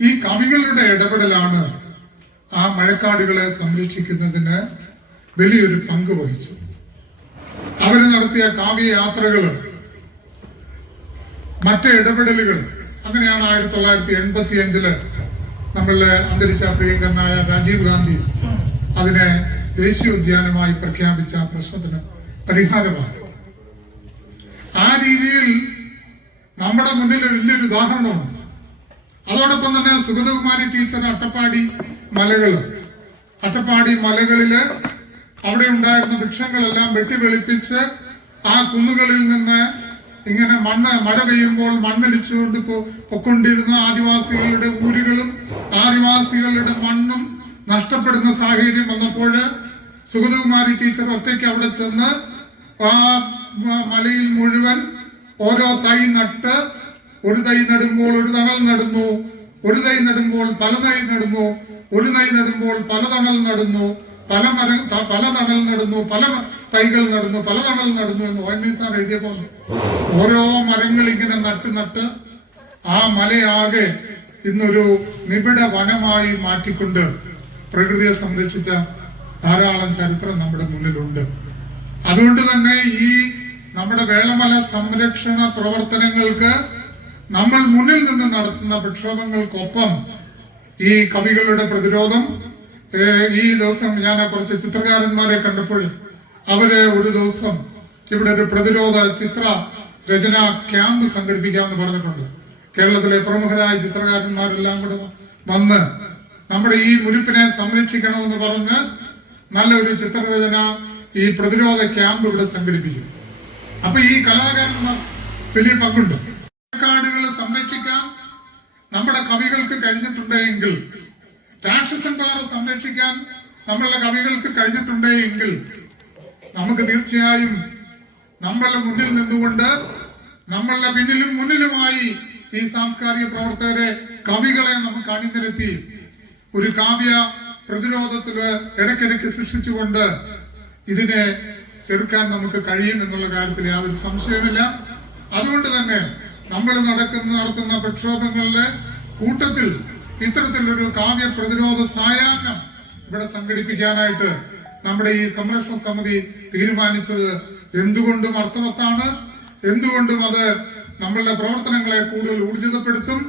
ഈ കവികളുടെ ഇടപെടലാണ് ആ മഴക്കാടുകളെ സംരക്ഷിക്കുന്നതിന് വലിയൊരു പങ്ക് വഹിച്ചത്. അവർ നടത്തിയ കാവ്യയാത്രകൾ മറ്റ് ഇടപെടലുകൾ അങ്ങനെയാണ് ആയിരത്തി തൊള്ളായിരത്തി എൺപത്തി അഞ്ചിൽ നമ്മളുടെ അന്തരിച്ച പ്രിയങ്കരനായ രാജീവ് ഗാന്ധി അതിനെ ദേശീയ ഉദ്യാനമായി പ്രഖ്യാപിച്ച പ്രശ്നത്തിന് പരിഹാരമായി ആ രീതിയിൽ നമ്മുടെ മുന്നിൽ വലിയൊരു ഉദാഹരണമുണ്ട്. അതോടൊപ്പം തന്നെ സുഗതകുമാരി ടീച്ചർ അട്ടപ്പാടി മലകൾ അട്ടപ്പാടി മലകളിൽ അവിടെ ഉണ്ടായിരുന്ന വൃക്ഷങ്ങളെല്ലാം വെട്ടിവെളിപ്പിച്ച് ആ കുന്നുകളിൽ നിന്ന് ഇങ്ങനെ മണ്ണ് മഴ പെയ്യുമ്പോൾ മണ്ണൊലിച്ചുകൊണ്ട് പൊക്കൊണ്ടിരുന്ന ആദിവാസികളുടെ ഊരുകളും ആദിവാസികളുടെ മണ്ണും നഷ്ടപ്പെടുന്ന സാഹചര്യം വന്നപ്പോൾ സുഗതകുമാരി ടീച്ചർ ഒറ്റയ്ക്ക് അവിടെ ചെന്ന് ആ മലയിൽ മുഴുവൻ ഓരോ തൈ നട്ട് ഒരു തൈ നടുമ്പോൾ ഒരു തണൽ നടുന്നു ഒരു തൈ നടുമ്പോൾ പല തൈ നടുന്നു ഒരു തൈ നടുമ്പോൾ പല തണൽ നടുന്നു പല മര പല തണൽ നടുന്നു പല തൈകൾ നടുന്നു പല തണൽ നടുന്നു എന്ന് ഒ എൻ സാർ എഴുതിയ പോലെ. ഓരോ മരങ്ങൾ ഇങ്ങനെ നട്ട് നട്ട് ആ മലയാകെ ഇന്നൊരു നിബിഡ വനമായി മാറ്റിക്കൊണ്ട് പ്രകൃതിയെ സംരക്ഷിച്ച ധാരാളം ചരിത്രം നമ്മുടെ മുന്നിലുണ്ട്. അതുകൊണ്ട് തന്നെ ഈ നമ്മുടെ വേളമല സംരക്ഷണ പ്രവർത്തനങ്ങൾക്ക് നമ്മൾ മുന്നിൽ നിന്ന് നടത്തുന്ന പ്രക്ഷോഭങ്ങൾക്കൊപ്പം ഈ കവികളുടെ പ്രതിരോധം ഈ ദിവസം ഞാൻ കുറച്ച് ചിത്രകാരന്മാരെ കണ്ടപ്പോൾ അവർ ഒരു ദിവസം ഇവിടെ ഒരു പ്രതിരോധ ചിത്ര രചന ക്യാമ്പ് സംഘടിപ്പിക്കാമെന്ന് പറഞ്ഞിട്ടുണ്ട്. കേരളത്തിലെ പ്രമുഖരായ ചിത്രകാരന്മാരെല്ലാം കൂടെ വന്ന് നമ്മുടെ ഈ മുനിപ്പിനെ സംരക്ഷിക്കണമെന്ന് പറഞ്ഞ് നല്ലൊരു ചിത്രരചന ഈ പ്രതിരോധ ക്യാമ്പ് ഇവിടെ സംഘടിപ്പിക്കും. അപ്പൊ ഈ കലാകാരന്മാർ വലിയ പങ്കുണ്ട്. സംരക്ഷിക്കാൻ നമ്മുടെ കവികൾക്ക് കഴിഞ്ഞിട്ടുണ്ടെങ്കിൽ രാക്ഷസന്മാരെ സംരക്ഷിക്കാൻ നമ്മളുടെ കവികൾക്ക് കഴിഞ്ഞിട്ടുണ്ടെങ്കിൽ നമുക്ക് തീർച്ചയായും നമ്മളുടെ മുന്നിൽ നിന്നുകൊണ്ട് നമ്മളുടെ പിന്നിലും മുന്നിലുമായി ഈ സാംസ്കാരിക പ്രവർത്തകരെ കവികളെ നമുക്ക് അണിനിരത്തി ഒരു കാവ്യ പ്രതിരോധത്തിൽ ഇടയ്ക്കിടയ്ക്ക് സൃഷ്ടിച്ചുകൊണ്ട് ഇതിനെ ചെറുക്കാൻ നമുക്ക് കഴിയും എന്നുള്ള കാര്യത്തിൽ യാതൊരു സംശയമില്ല അതുകൊണ്ട് തന്നെ നമ്മൾ നടക്കുന്ന നടത്തുന്ന പ്രക്ഷോഭങ്ങളിലെ കൂട്ടത്തിൽ ഇത്തരത്തിലൊരു കാവ്യ പ്രതിരോധ സായാഹ്നം ഇവിടെ സംഘടിപ്പിക്കാനായിട്ട് നമ്മുടെ ഈ സംരക്ഷണ സമിതി തീരുമാനിച്ചത് എന്തുകൊണ്ടും അർത്ഥവത്താണ്. എന്തുകൊണ്ടും അത് നമ്മളുടെ പ്രവർത്തനങ്ങളെ കൂടുതൽ ഊർജിതപ്പെടുത്തും.